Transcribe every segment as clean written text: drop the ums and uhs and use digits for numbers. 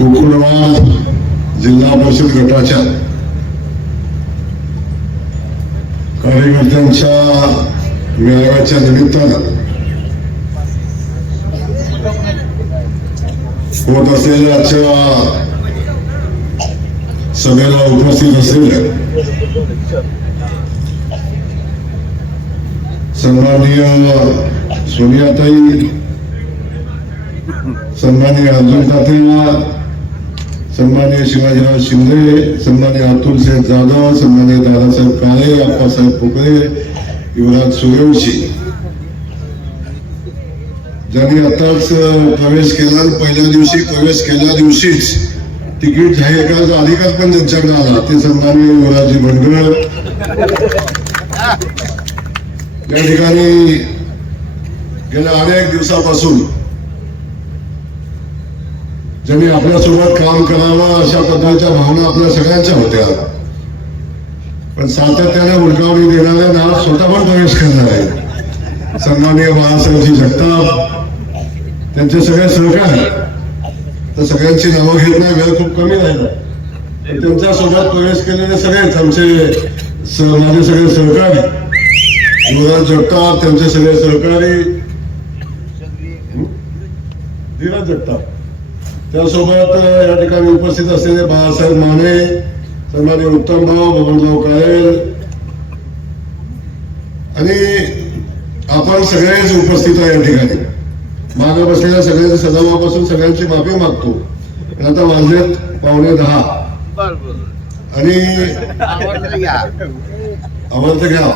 कोकणवाड जिल्हा परिषद गटाच्या कार्यकर्त्यांच्या मेळाव्याच्या निमित्तानं होत असलेल्या आजच्या सभेला उपस्थित असलेल्या सन्माननीय सोनियाताई, सन्माननीय अर्जुन तात्या, सन्माननीय शिवाजीराव शिंदे, सन्माननीय अतुल शेठ जाधव, सन्माननीय दादासाहेब काळे, अप्पासाहेब पोकळे, युवराज सूर्यवंशी ज्यांनी आताच प्रवेश केला. पहिल्या दिवशी प्रवेश केल्या दिवशीच तिकीट जाहीर करायचा अधिकार पण त्यांच्याकडे आला. ते सन्माननीय युवराजी भंडगर या ठिकाणी गेल्या अनेक दिवसापासून ज्यांनी आपल्यासोबत काम करावं अशा पद्धतीच्या भावना आपल्या सगळ्यांच्या होत्या, पण सातत्याने उलगावणी देणाऱ्या ना स्वतः पण प्रवेश करणार आहे. सन्माननीय बाळासाहेबजी जगताप, त्यांचे सगळे सहकारी, तर सगळ्यांची नावं घेत नाही, वेळ खूप कमी राहिला. त्यांच्या सोबत प्रवेश केलेले सगळेच आमचे माझे सगळे सहकारी, युवराज जगताप, त्यांचे सगळे सहकारी धीरज जगताप, त्यासोबत या ठिकाणी उपस्थित असलेले बाळासाहेब माने, सन्माननीय उत्तमभाऊ, बबनराव काळे आणि आपण सगळेच उपस्थित आहे या ठिकाणी. मागे बसलेल्या सगळ्यांच्या सदाभावापासून सगळ्यांची माफी मागतो. आता वाजलेत 9:45 आणि आवडतं घ्या.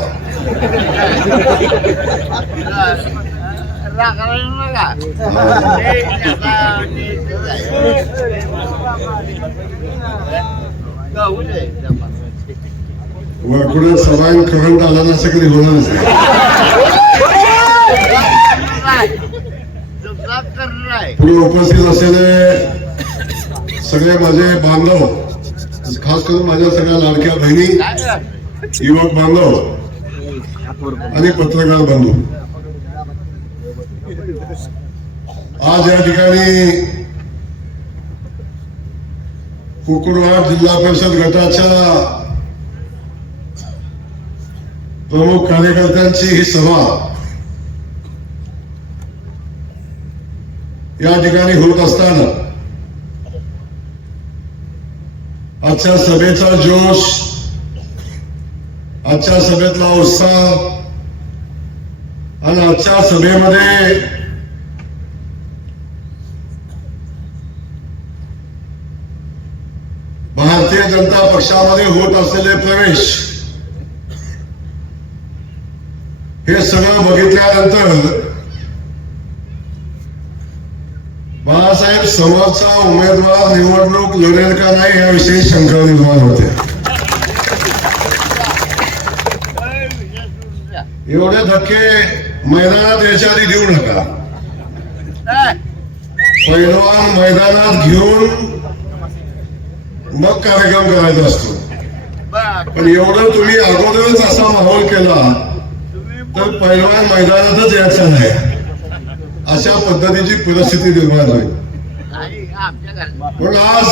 वरकुड्यात सभान करंट आला ना असं कधी होणार नसेल. पुढे उपस्थित असलेले सगळे माझे बांधव, खास करून माझ्या सगळ्या लाडक्या बहिणी, युवक बांधव आणि पत्रकार बंधू, आज या ठिकाणी कोकणवाड जिल्हा परिषद गटाच्या प्रमुख कार्यकर्त्यांची ही सभा या ठिकाणी होत असताना आजच्या सभेचा जोश, आजच्या सभेतला उत्साह आणि आजच्या सभेमध्ये भारतीय जनता पक्षामध्ये होत असलेले प्रवेश, हे सगळं बघितल्यानंतर बाळासाहेब समोरचा उमेदवार निवडणूक लढेल का नाही याविषयी शंका निर्माण होते. एवढे धक्के मैदानात याच्या आधी देऊ नका. पैलवान मैदानात घेऊन मग कार्यक्रम करायचा असतो, पण एवढं तुम्ही अगोदरच असा माहोल केला तर पैलवान मैदानातच यायचा नाही, अशा पद्धतीची परिस्थिती निर्माण होईल. पण आज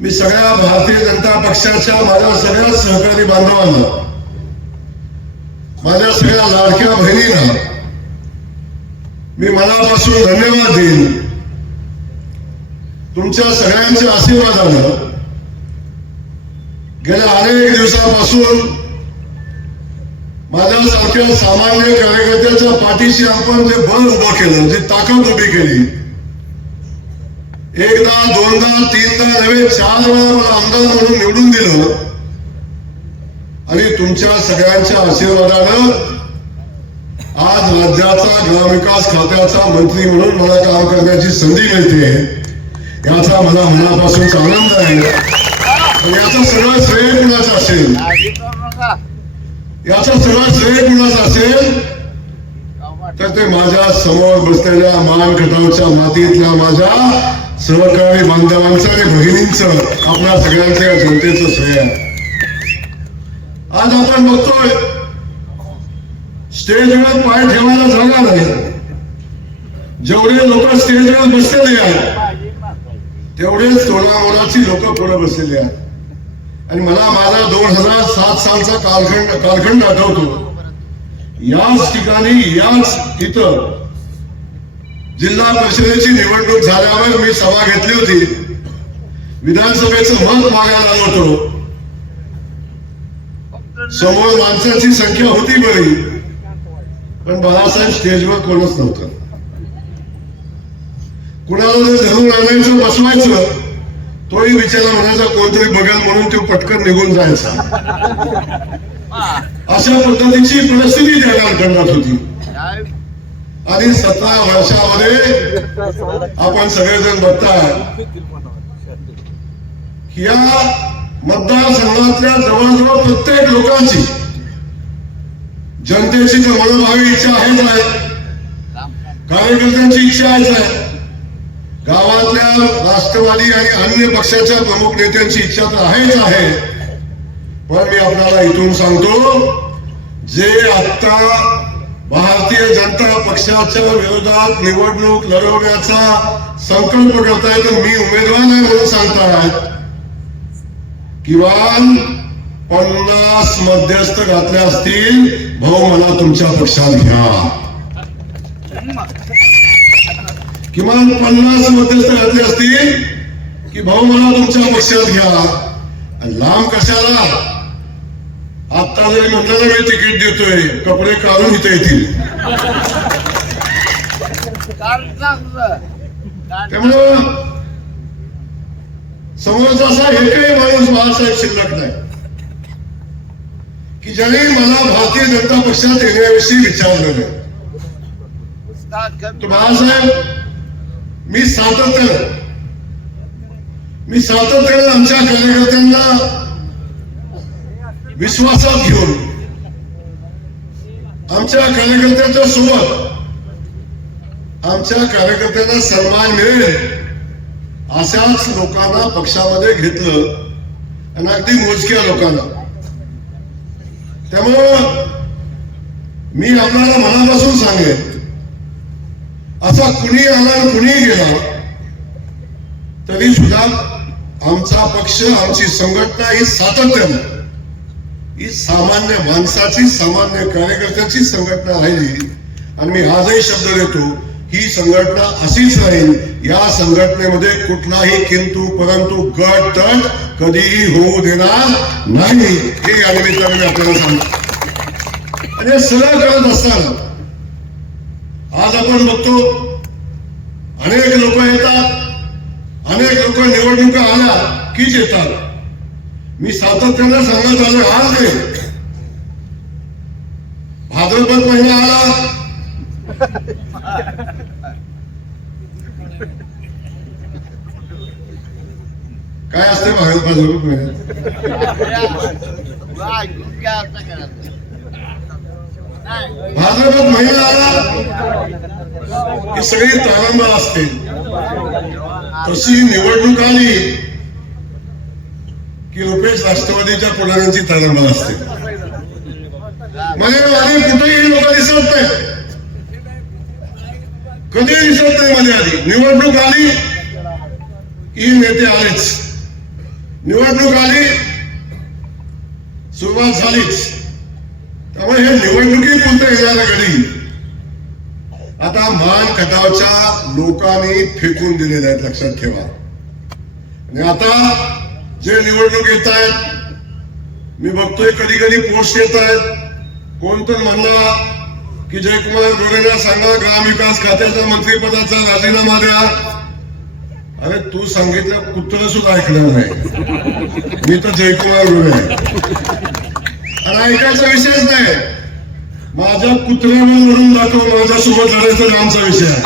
मी सगळ्या भारतीय जनता पक्षाच्या माझ्या सगळ्या सहकारी बांधवांना, माझ्या सगळ्या लाडक्या बहिणींना मी मनापासून धन्यवाद देईन. तुमच्या सगळ्यांच्या आशीर्वादानं गेल्या अनेक दिवसापासून माझ्यासारख्या सामान्य कार्यकर्त्याच्या पाठीशी आपण जे बळ उभं केलं, जी ताकद उभी केली, एकदा, दोनदा, तीनदा नव्हे 4 वेळा मला आमदार म्हणून निवडून दिलं आणि तुमच्या सगळ्यांच्या आशीर्वादानं आज राज्याचा ग्रामविकास खात्याचा मंत्री म्हणून मला काम करण्याची संधी मिळते, याचा मला मनापासून आनंद आहे. याचा सगळं श्रेय कुणाचं असेल, याचा सगळं श्रेय कुणाचं असेल तर ते माझ्या समोर बसलेल्या मान खटावच्या मातीतल्या माझ्या सहकारी बांधवांचं आणि भगिनींचं, आपल्या सगळ्यांच्या जनतेचं श्रेय आहे. आज आपण बघतोय स्टेजवर पाय ठेवायला जागा नाही. जेवढे लोक स्टेजवर बसलेले आहेत तेवढेच तोडामोडाची लोक पुढे बसलेली आहेत. आणि मला माझा 2007 सालचा कालखंड आठवतो. याच ठिकाणी याच इथं जिल्हा परिषदेची निवडणूक झाल्यावर मी सभा घेतली होती. विधानसभेचं मत मागायला आलो होतो. समोर माणसाची संख्या होती बरी, पण बाळासाहेब स्टेजवर कोणच नव्हतं. कुणाला जर धरून आणायचं बसवायचं, तोही विचारा म्हणायचा कोणतरी बघाल म्हणून तो पटकन निघून जायचा. अशा पद्धतीची परिस्थिती त्या कालखंडात होती. आणि 17 वर्षामध्ये आपण सगळेजण बघताय की या मतदारसंघातल्या जवळजवळ प्रत्येक लोकांची जनतेची तर मनोभावी इच्छा आहेच आहे, कार्यकर्त्यांची इच्छा आहेच आहे, गावातल्या राष्ट्रवादी आणि अन्य पक्षाच्या प्रमुख नेत्यांची इच्छा तर आहेच आहे. पण मी आपल्याला इथून सांगतो, जे आता भारतीय जनता पक्षाच्या विरोधात निवडणूक लढवण्याचा संकल्प करतायत, मी उमेदवार नाही म्हणून सांगतायत, किमान 50 मध्यस्थ घातले असतील, भाऊ मला तुमच्या पक्षात घ्या. किमान 50 मध्यस्थ घातले असतील की भाऊ मला तुमच्या पक्षात घ्या. लांब कशाला? आता जरी म्हणलं मी तिकीट देतोय, कपडे काढून इथे येतील. त्यामुळं समोरचा असा एकही माणूस बाळासाहेब शिल्लक नाही की ज्याने मला भारतीय जनता पक्षात येण्याविषयी विचारलं नाही. तो बाळासाहेब मी सातत्याने आमच्या कार्यकर्त्यांना विश्वासात घेऊन, आमच्या कार्यकर्त्यांच्या सोबत, आमच्या कार्यकर्त्यांना सन्मान मिळेल अशाच लोकांना पक्षामध्ये घेतलं, आणि अगदी मोजक्या लोकांना. त्यामुळं मी आपल्याला मनापासून सांगेन, असा कुणी आला कुणी गेला तरी सुद्धा आमचा पक्ष, आमची संघटना ही सातत्याने, ही सामान्य माणसाची, सामान्य कार्यकर्त्याची संघटना राहिली. आणि मी आजही शब्द देतो, ही संघटना अशीच राहील. या संघटनेमध्ये कुठलाही किंतु परंतु गट तट कधीही होऊ देणार नाही, हे या निमित्ताने मी आपल्याला सांगतो. आणि हे सगळं करत असताना आज आपण बघतो, अनेक लोक येतात, अनेक लोक निवडणुका आल्या कीच येतात. मी सातत्याने सांगत आलो, आज नाही, भाद्रपद महिना आला, काय असते भाद्रपद महिन्यात? भाद्रपद महिना आला की सगळी तारंबळ असते. तशी निवडणूक आली की रुपेश राष्ट्रवादीच्या पुढाऱ्यांची तारंबळ असते. म्हणजे कुठेही लोक दिसत नाही, कधी दिसत नाही. मध्ये आधी निवडणूक आली की नेते आलेच, निवडणूक आली सुरुवात झालीच. त्यामुळे हे निवडणुकी पुरते येणाऱ्या घडी आता मान खटावच्या लोकांनी फेकून दिलेले आहेत, लक्षात ठेवा. आणि आता जे निवडणूक येत आहेत, मी बघतोय कधी कधी पोस्ट येत आहेत, कोण तर म्हणला की जयकुमार गोरेला सांगा ग्रामविकास खात्याच्या मंत्रिपदाचा राजीनामा द्या. अरे तू सांगितलं कुत्र सुद्धा ऐकणार नाही. मी तर जयकुमार गोरे आहे आणि ऐकायचा विषयच नाही. माझ्या कुत्र्यावर म्हणून दाखव, माझ्यासोबत लढायचा आमचा विषय आहे.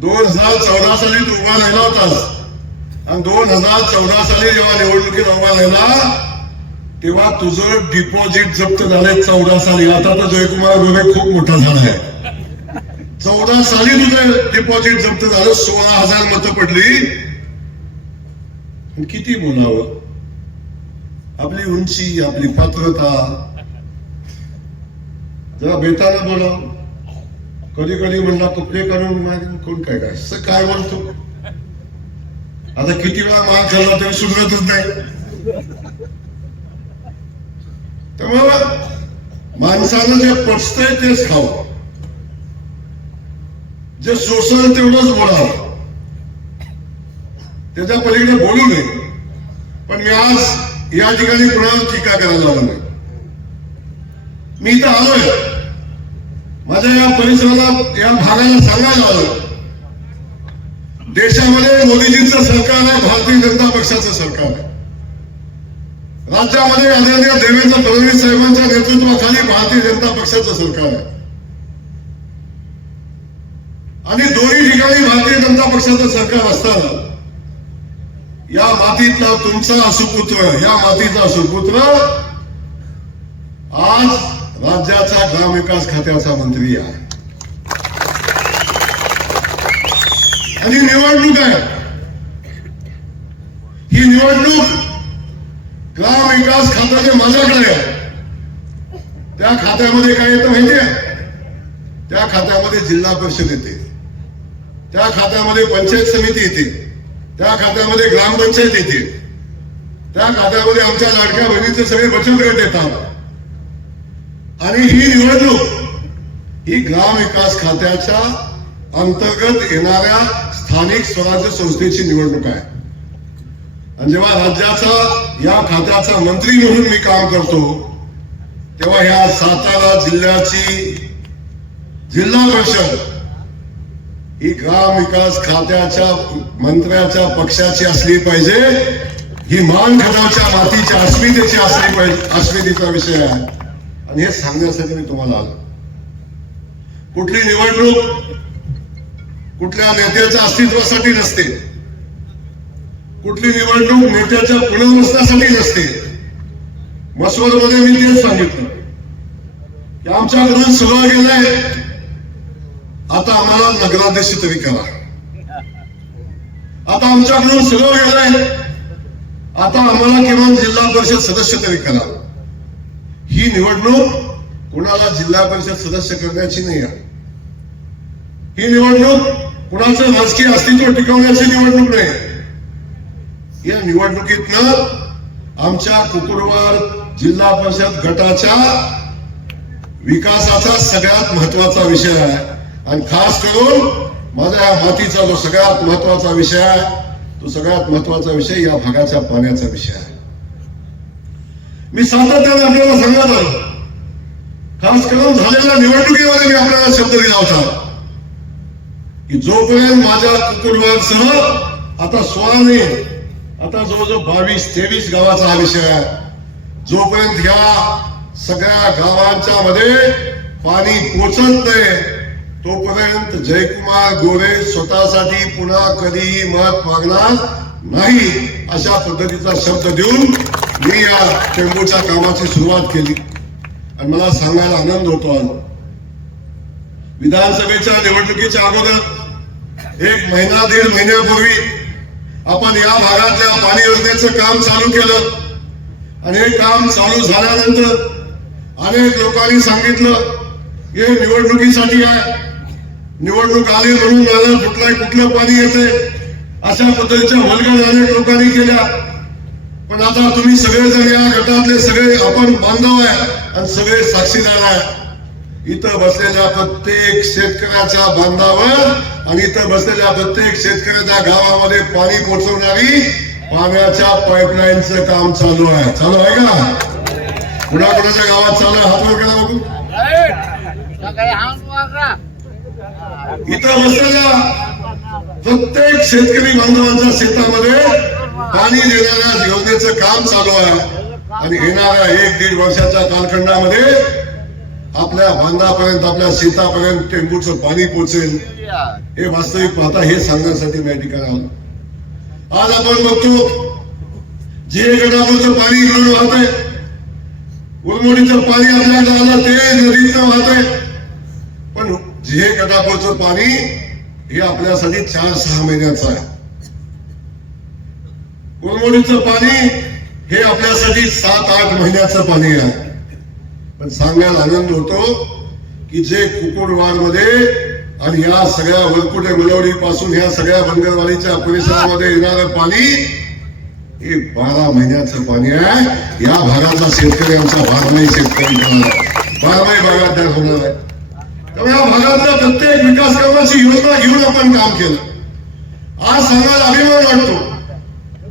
2014 साली तू उभा राहिला होतास, आणि 2014 साली जेव्हा निवडणुकीत उभा राहिला तेव्हा तुझं डिपॉझिट जप्त झाले 14 साली. आता तर जयकुमार गोरे खूप मोठा झाला आहे. 14 साली तुझं डिपॉझिट जप्त झालं, 16,000 मतं पडली. किती बोलावं, आपली उंची, आपली पात्रता जरा बेताला बोलाव. कधी कधी म्हणला कपडे काढून कोण काय काय बोलतो. आता किती वेळा मान खाल्ला तरी सुधरतच नाही. त्यामुळं माणसानं जे पचतंय तेच खावं, जे सोसल तेवढंच बोलावं, त्याच्या पलीकडे बोलू नये. पण मी आज या ठिकाणी कुणाला टीका करायला आलो नाही. मी इथं आलोय, माझ्या या परिसराला, या भागाला सांगायला आलोय, देशामध्ये मोदीजींचं सरकार आहे, भारतीय जनता पक्षाचं सरकार आहे. राज्यामध्ये आदरणीय देवेंद्र फडणवीस साहेबांच्या नेतृत्वाखाली भारतीय जनता पक्षाचं सरकार आहे. आणि दोन्ही ठिकाणी भारतीय जनता पक्षाचं सरकार असताना या मातीतला तुमचा सुपुत्र, या मातीचा सुपुत्र आज राज्याचा ग्रामविकास खात्याचा मंत्री आहे. आणि निवडणूक आहे, ही निवडणूक ग्रामविकास खातं जे माझ्याकडे आहे, त्या खात्यामध्ये काय येतं माहितीये? त्या खात्यामध्ये जिल्हा परिषद येते, त्या खात्यामध्ये पंचायत समिती येते, त्या खात्यामध्ये ग्रामपंचायत येते, त्या खात्यामध्ये आमच्या लाडक्या बहिणीचे सगळे बचत गट येतात. आणि ही निवडणूक ही ग्रामविकास खात्याच्या अंतर्गत येणाऱ्या स्थानिक स्वराज्य संस्थेची निवडणूक आहे. आणि जेव्हा राज्याचा या खात्याचा मंत्री म्हणून मी काम करतो, तेव्हा ह्या सातारा जिल्ह्याची जिल्हा परिषद ही ग्रामविकास खात्याच्या मंत्र्याच्या पक्षाची असली पाहिजे. ही मानखटावच्या मातीच्या अस्मितेची असली पाहिजे, अस्मितेचा विषय आहे. आणि हे सांगण्यासाठी मी तुम्हाला आलो. कुठली निवडणूक कुठल्या नेत्याच्या अस्तित्वासाठी नसते, कुठली निवडणूक नेत्याच्या पुनर्वसनासाठी नसते. मसवडमध्ये मी तेच सांगितलं की आमच्याकडून सुरू गेलाय, आता आम्हाला नगराध्यक्ष तरी करा. आता आमच्याकडून सुरू गेलाय, आता आम्हाला किमान जिल्हा परिषद सदस्य तरी करा. ही निवडणूक कुणाला जिल्हा परिषद सदस्य करण्याची नाही आहे. ही निवडणूक कुणाचं राजकीय अस्तित्व टिकवण्याची निवडणूक नाही. या निवडणुकीतनं आमच्या कुकुरवाड जिल्हा परिषद गटाच्या विकासाचा सगळ्यात महत्वाचा विषय आहे. आणि खास करून माझ्या या मातीचा जो सगळ्यात महत्वाचा विषय आहे, तो सगळ्यात महत्वाचा विषय या भागाच्या पाण्याचा विषय आहे. मी सातत्याने आपल्याला सांगत आलो, खास करून झालेल्या निवडणुकीमध्ये मी आपल्याला शब्द दिला होता की जोपर्यंत माझ्या कुकुरवाडसह आता 16 नाही, आता जवळजवळ 22-23 गावाचा हा विषय आहे, जोपर्यंत या सगळ्या गावांच्या मध्ये पाणी पोचत नाही, तोपर्यंत जयकुमार गोरे स्वतःसाठी पुन्हा कधीही मत मागणार नाही, अशा पद्धतीचा शब्द देऊन मी या टेंबूच्या कामाची सुरुवात केली. आणि मला सांगायला आनंद होतो, आज विधानसभेच्या निवडणुकीच्या अगोदर 1 महिना 1.5 महिन्यापूर्वी आपण या भागातल्या पाणी योजनेचं काम चालू केलं. आणि हे काम चालू झाल्यानंतर अनेक लोकांनी सांगितलं हे निवडणुकीसाठी आहे, निवडणूक आली म्हणून नाला फुटलाय, कुठलं पाणी येते, अशा पद्धतीच्या वल्गना अनेक लोकांनी केल्या. पण आता तुम्ही सगळेजण या गटातले सगळे आपण बांधव आहे आणि सगळे साक्षीदार आहे. इथं बसलेल्या प्रत्येक शेतकऱ्याच्या बांधावर आणि इथं बसलेल्या प्रत्येक शेतकऱ्याच्या गावामध्ये पाणी पोहोचवणारी पाण्याच्या पाईपलाईनचं काम चालू आहे. चालू आहे का? कुणाकुणाच्या गावात चालू आहे? हात वर करा बघू. इथं बसलेल्या प्रत्येक शेतकरी बांधवांच्या शेतामध्ये पाणी देणाऱ्या योजनेचं काम चालू आहे. आणि येणाऱ्या 1-1.5 वर्षाच्या कालखंडामध्ये आपल्या बांधापर्यंत, आपल्या शेतापर्यंत टेंबूचं पाणी पोहोचेल. हे वास्तविक पाहता हे सांगण्यासाठी मी या ठिकाणी आलो. आज आपण बघतो जे गडावरचं पाणी इकडून वाहतंय, उरमोडीचं पाणी आपल्याकडे आलं ते नदीतनं वाहतंय. पण जे गडावरचं पाणी हे आपल्यासाठी 4-6 महिन्याचं आहे. उरमोडीचं पाणी हे आपल्यासाठी 7-8 महिन्याचं पाणी आहे. पण सांगायला आनंद होतो की जे कुकुरवाड मध्ये आणि या सगळ्या वरकुटे मलवडी पासून ह्या सगळ्या बंदरवाडीच्या परिसरामध्ये येणारं पाणी हे 12 महिन्याचं पाणी आहे. या भागाचा शेतकरी आमचा 12 शेतकरी होणार आहे, 12 बागायतदार होणार आहे. त्यामुळे या भागातल्या प्रत्येक विकास कामाची योजना घेऊन आपण काम केलं. आज सांगायला अभिमान वाटतो,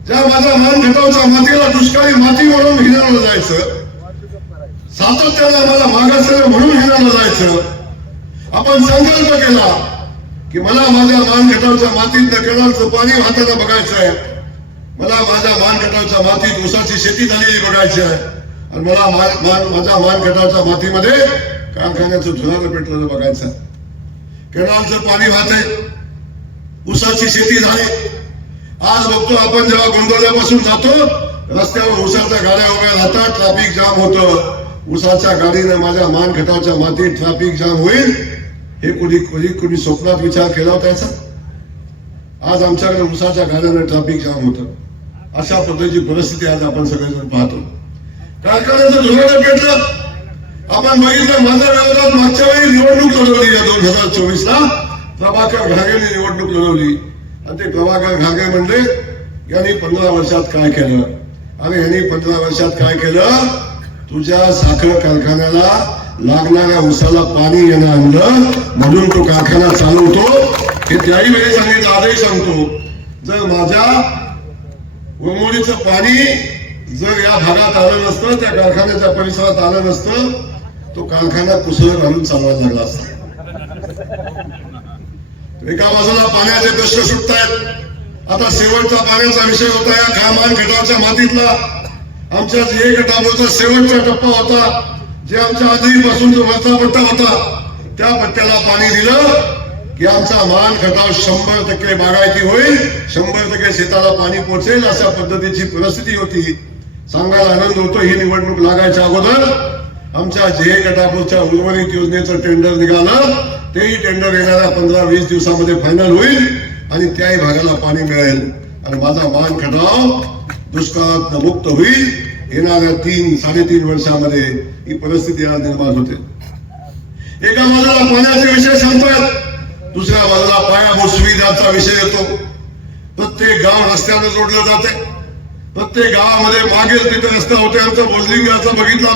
ज्या माझ्या मानखटावच्या मातीला दुष्काळी माती म्हणून हिरावलं जायचं, सातत्याने आम्हाला मागासलेलं म्हणून हिरावलं जायचं. आपण संकल्प केला की मला माझ्या मानखटावच्या मातीत केळाचं पाणी वाहताना बघायचं आहे, मला माझ्या मानखटावच्या मातीत ऊसाची शेती झालेली बघायची आहे, आणि मला माझ्या मानखटावच्या मातीमध्ये कारखान्याचं धुरानं पेटलेलं बघायचं आहे. केळाचं पाणी वाहते, ऊसाची शेती झाली. आज बघतो आपण जेव्हा गोंधळल्यापासून जातो, रस्त्यावर ऊसाच्या गाड्या उभ्या राहतात, ट्रॅफिक जाम होतं. ऊसाच्या गाडीनं माझ्या मानखटावच्या मातीत ट्रॅफिक जाम होईल हे कोणी स्वप्नात विचार केला होता याचा? आज आमच्याकडे ऊसाच्या गाड्यानं ट्रॅफिक जाम होतं. अशा पद्धतीची परिस्थिती आज आपण सगळेजण पाहतो. कारखान्याचं धोरण पेटलं. आपण बघितलं, माझ्या विरोधात मागच्या वेळी निवडणूक लढवली 2024ला प्रभाकर घागेने निवडणूक लढवली, आणि ते प्रभाकर घागे म्हणले यांनी 15 वर्षात काय केलं. आणि यांनी 15 वर्षात काय केलं? तुझ्या साखर कारखान्याला लागणाऱ्या ऊसाला पाणी येणं आणलं म्हणून तो कारखाना चालवतो. हे त्याही वेळी सांगितलं, आजही सांगतो, जर माझ्या उमोडीचं पाणी जर या भागात आलं नसतं, त्या कारखान्याच्या परिसरात आलं नसतं, तो कारखाना कुसळ घालून चालवायला लागला असता. एका बाजूला पाण्याचे प्रश्न सुटतायत. आता शेवटचा पाण्याचा विषय होता या खामान गटाच्या मातीतला. आमच्या जे गटाचा शेवटचा टप्पा होता, जे आमच्या आधीपासून जो वरचा पट्टा होता, त्या पट्ट्याला पाणी दिलं की आमचा मान खटाव 100% बागायती होईल, 100% शेताला पाणी पोहोचेल, अशा पद्धतीची परिस्थिती होती. सांगायला आनंद होतो, ही निवडणूक लागायच्या अगोदर आमच्या जे गटापूरच्या उर्वरित योजनेचं टेंडर निघालं. तेही टेंडर येणाऱ्या 15-20 दिवसामध्ये फायनल होईल आणि त्याही भागाला पाणी मिळेल आणि माझा मान खटाव दुष्काळात मुक्त होईल. येणाऱ्या 3-3.5 वर्षामध्ये ही परिस्थिती आज निर्माण होते. एका बाजूला पाण्याचे विषय सांगतात, दुसऱ्या बाजूला पायाभूत सुविधांचा विषय येतो. प्रत्येक गाव रस्त्यानं जोडलं जाते. प्रत्येक गावामध्ये मागेल तिथे रस्ता होते. आमचं भोजलिंगाचा बघितलं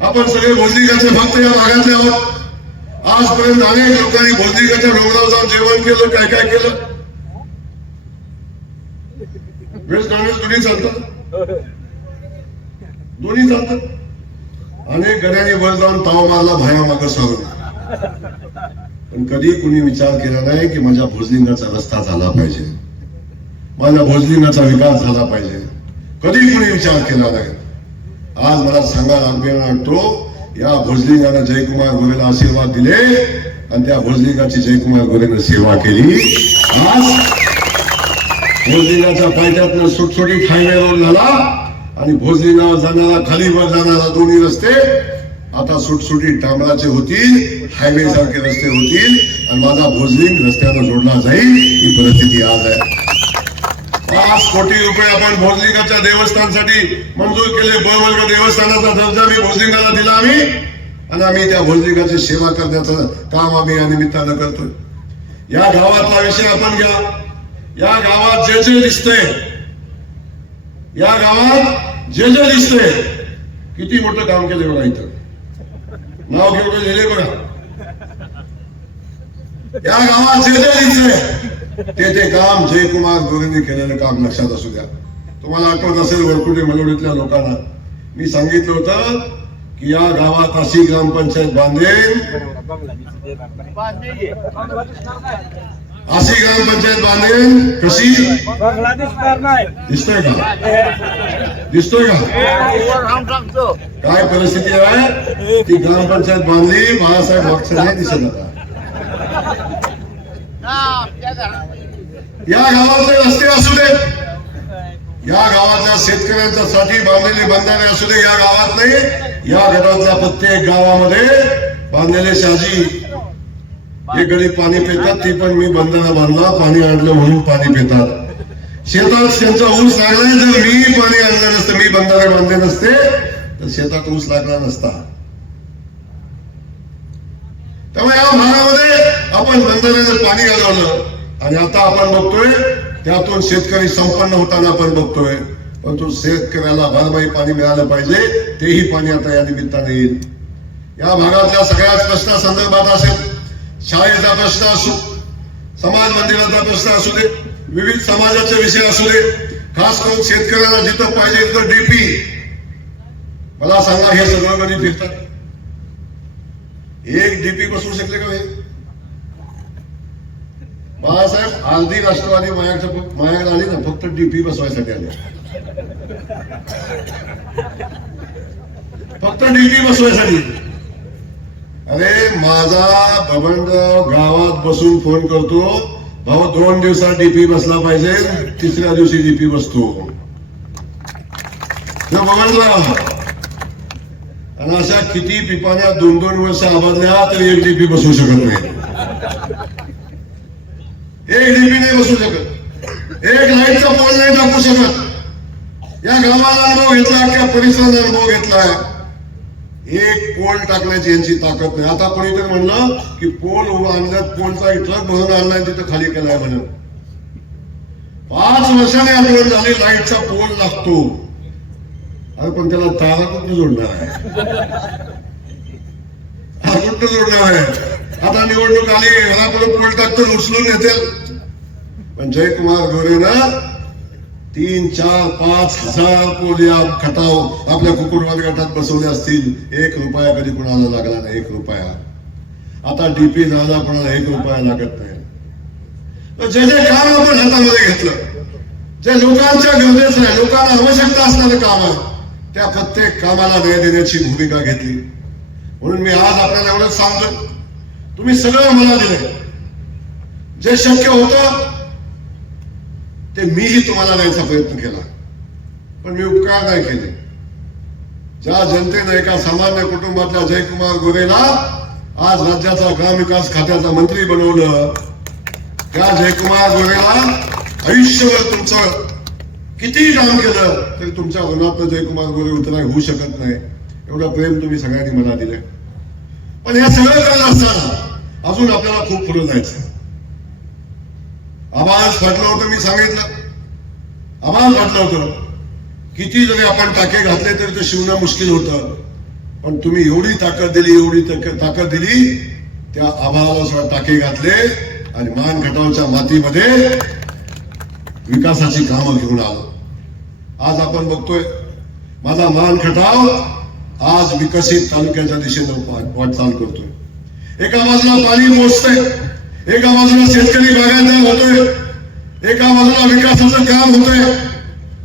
आपण सगळे भोजलिंगाचे भक्त या भागातले आहोत. आजपर्यंत अनेक लोकांनी भोजलिंगाच्या डोंगरावर जाऊन जेवण केलं, काय काय केलं. व्हेज नॉनव्हेज दोन्ही चालतात, दोन्ही चालतात. अनेक गड्यांनी वर जाऊन ताव मारला भाया मागं सारून, पण कधी कुणी विचार केला नाही की माझ्या भोजलिंगाचा रस्ता झाला पाहिजे, माझ्या भोजलिंगाचा विकास झाला पाहिजे. कधी कुणी विचार केला नाही. आज मला सांगायला अभिमान वाटतो, या भोजलिंगानं जयकुमार गोरेला आशीर्वाद दिले आणि त्या भोजलिंगाची जयकुमार गोरेनं सेवा केली. आज भोजलिंगाच्या पायथ्यातनं सुटसुटीत हायवे रोड झाला आणि भोजलिंगावर जाणारा, खालीवर जाणारा दोन्ही रस्ते आता सुटसुटीत डांबराचे होतील, हायवे सारखे रस्ते होतील आणि माझा भोजलिंग रस्त्यानं जोडला जाईल. ही परिस्थिती आज आहे. 5 कोटी रुपये आपण भोजलिंगाच्या देवस्थानसाठी मंजूर केले. ब वर्ग देवस्थानाचा दर्जा मी भोजलिंगाला दिला आम्ही, आणि आम्ही त्या भोजलिंगाची सेवा करण्याचं काम आम्ही या निमित्तानं करतोय. या गावातला विषय आपण घ्या. या गावात जे जे दिसतंय, या गावात जे जे दिसतंय, किती मोठं काम केलं बघा. इथं नाव घेऊन लिहिले बघा. या गावात जे जे दिसतंय ते काम जयकुमार गोरेंनी केलेलं काम लक्षात असू द्या. तुम्हाला आठवत असेल, वरकुटे मलवडीतल्या लोकांना मी सांगितलं होतं की या गावात अशी ग्रामपंचायत बांधेल, अशी ग्रामपंचायत बांधेल. कशी दिसतोय का? दिसतोय का? काय परिस्थिती आहे? ती ग्रामपंचायत बांधली, बाळासाहेब वागचर नाही दिसत आता. या गावातले रस्ते असू दे, या गावातल्या शेतकऱ्यांच्या साठी बांधलेले बंधारे असू दे, या गावातले, या गटातल्या प्रत्येक गावामध्ये बांधलेले शहाजी हे गरीब पाणी पितात. ती पण मी बंधारा बांधला, पाणी आणलं म्हणून पाणी पितात. शेतात त्यांचा ऊस लागलाय. जर मी पाणी आणलं नसतं, मी बंधारे बांधले नसते, तर शेतात ऊस लागला नसता. त्यामुळे या भागामध्ये आपण पण बंधाऱ्याने पाणी घालवलं आणि आता आपण बघतोय त्यातून शेतकरी संपन्न होताना आपण बघतोय. परंतु शेतकऱ्याला भरपाई पाणी मिळालं पाहिजे, तेही पाणी आता या निमित्ताने येईल. या भागातल्या सगळ्याच प्रश्नासंदर्भात असेल, शाळेचा प्रश्न असो, समाज मंदिराचा प्रश्न असू दे, विविध समाजाचे विषय असू दे, खास करून शेतकऱ्यांना जिथं पाहिजे तिथं डीपी. मला सांगा, हे सगळं कधी फिरतात? एक डीपी बसवू शकले का? हे बाळासाहेब अर्धी राष्ट्रवादी माझ्याकडे आली ना, फक्त डीपी बसवायसाठी आली, फक्त डीपी बसवायसाठी. अरे माझा बबनराव गावात बसून फोन करतो, भाऊ 2 दिवसात डीपी बसला पाहिजे, तिसऱ्या दिवशी डीपी बसतो. बबनराव आणि अशा किती पिपाण्या 2-2 वर्ष आबादल्या तरी एक डीपी बसवू शकत नाही. एक डीपी नाही बसू शकत, एक लाईटचा पोल नाही टाकू शकत. या गावाला अनुभव घेतला, अख्ख्या परिसराचा अनुभव घेतलाय. एक पोल टाकण्याची यांची ताकद नाही. आता कोणीतरी म्हणलं की पोल उभा आणल्यात, पोलचा ट्रक भरून आणलाय, तिथं खाली केलाय म्हणून. 5 वर्षाने आंदोलन झाले, लाईटचा पोल लागतो. अरे पण त्याला तारा कुठं जोडणार आहे? हा कुठं जोडणार आहे? आता निवडणूक आली, घरापुढे पोल टाकतो, उचलून येतील. पण जयकुमार गोरेनं 3, 4, 5 हजार पोल या खटाव आपल्या कुकुरवाद गटात बसवले असतील. 1 रुपया कधी कोणाला लागला नाही, 1 रुपया. आता डीपी झाला, कोणाला 1 रुपया लागत नाही. जे जे काम आपण हातामध्ये घेतलं, जे लोकांच्या गरजेचं आहे, लोकांना आवश्यकता असणारं काम आहे, त्या प्रत्येक कामाला न्याय देण्याची भूमिका घेतली. म्हणून मी आज आपल्याला एवढंच सांगतो, तुम्ही सगळं मला दिलंय. जे शक्य होतं ते मीही तुम्हाला द्यायचा प्रयत्न केला, पण मी उपकार नाही केले. ज्या जनतेने एका सामान्य कुटुंबातल्या जयकुमार गोरेला आज राज्याचा ग्रामविकास खात्याचा मंत्री बनवलं, त्या जयकुमार गोरेला आयुष्यभर तुमचं किती काम केलं तरी तुमच्या मनातनं जयकुमार गोरे उतराय होऊ शकत नाही. एवढं प्रेम तुम्ही सगळ्यांनी मला दिलंय. पण हे सगळं करत असताना अजून आपल्याला खूप पुढे जायचं. आवाज फाटलं होतं, मी सांगितलं, आवाज फाटलं होतं. किती जरी आपण टाके घातले तरी ते शिवणं मुश्किल होतं. पण तुम्ही एवढी ताकद दिली, एवढी ताकद दिली, त्या आभाळाला टाके घातले आणि मान खटावच्या मातीमध्ये विकासाची कामं घेऊन आलो. आज आपण बघतोय माझा मान खटाव आज विकसित तालुक्याच्या दिशेनं वाटचाल करतोय. एका बाजूला पाणी मोजतंय, एका बाजूला शेतकरी बागायतदार होतोय, एका बाजूला विकासाचं काम होतंय,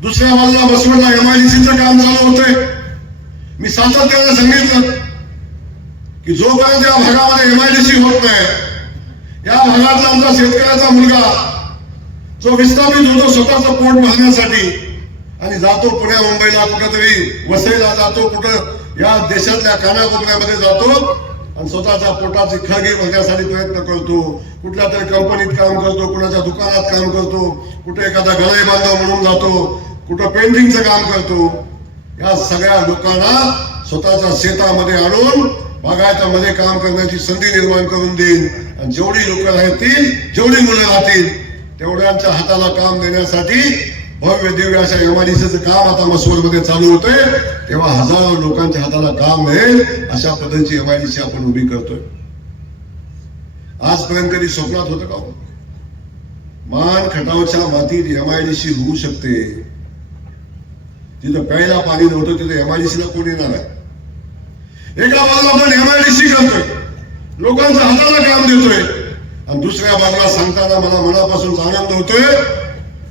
दुसऱ्या बाजूला बसवडला MIDCचं काम चालू होतंय. मी सातत्याने सांगितलं की जोपर्यंत या भागामध्ये MIDC होत नाही, या भागातला आमचा शेतकऱ्याचा मुलगा जो विस्थापित होतो स्वतःचं पोट भरण्यासाठी आणि जातो पुण्या मुंबईला, कुठंतरी वसईला जातो, कुठं या देशातल्या कानाकोपऱ्यामध्ये जातो आणि स्वतःच्या पोटाची खळगी भरण्यासाठी प्रयत्न करतो. कुठल्या तरी कंपनीत काम करतो, कुणाच्या दुकानात काम करतो, कुठे एखादा गळे बांधव म्हणून जातो, कुठं पेंटिंगचं काम करतो. या सगळ्या लोकांना स्वतःच्या शेतामध्ये आणून बागायतामध्ये काम करण्याची संधी निर्माण करून देईल. आणि जेवढी लोक राहतील, जेवढी मुलं राहतील, तेवढ्यांच्या हाताला काम देण्यासाठी भव्य दिव्य अशा MIDCचं काम आता मसवडमध्ये चालू होतंय. तेव्हा हजारो लोकांच्या हाताला काम मिळेल अशा पद्धतीची MIDC आपण उभी करतोय. आजपर्यंत कधी स्वप्नात होतं का? मान खटावच्या मातीत MIDC होऊ शकते. जिथं प्यायला पाणी नव्हतं तिथे MIDCला कोण येणार आहे? एका बाजूला आपण MIDC करतोय, लोकांच्या हाताला काम देतोय, आणि दुसऱ्या बाजूला सांगताना मला मनापासून आनंद होतोय,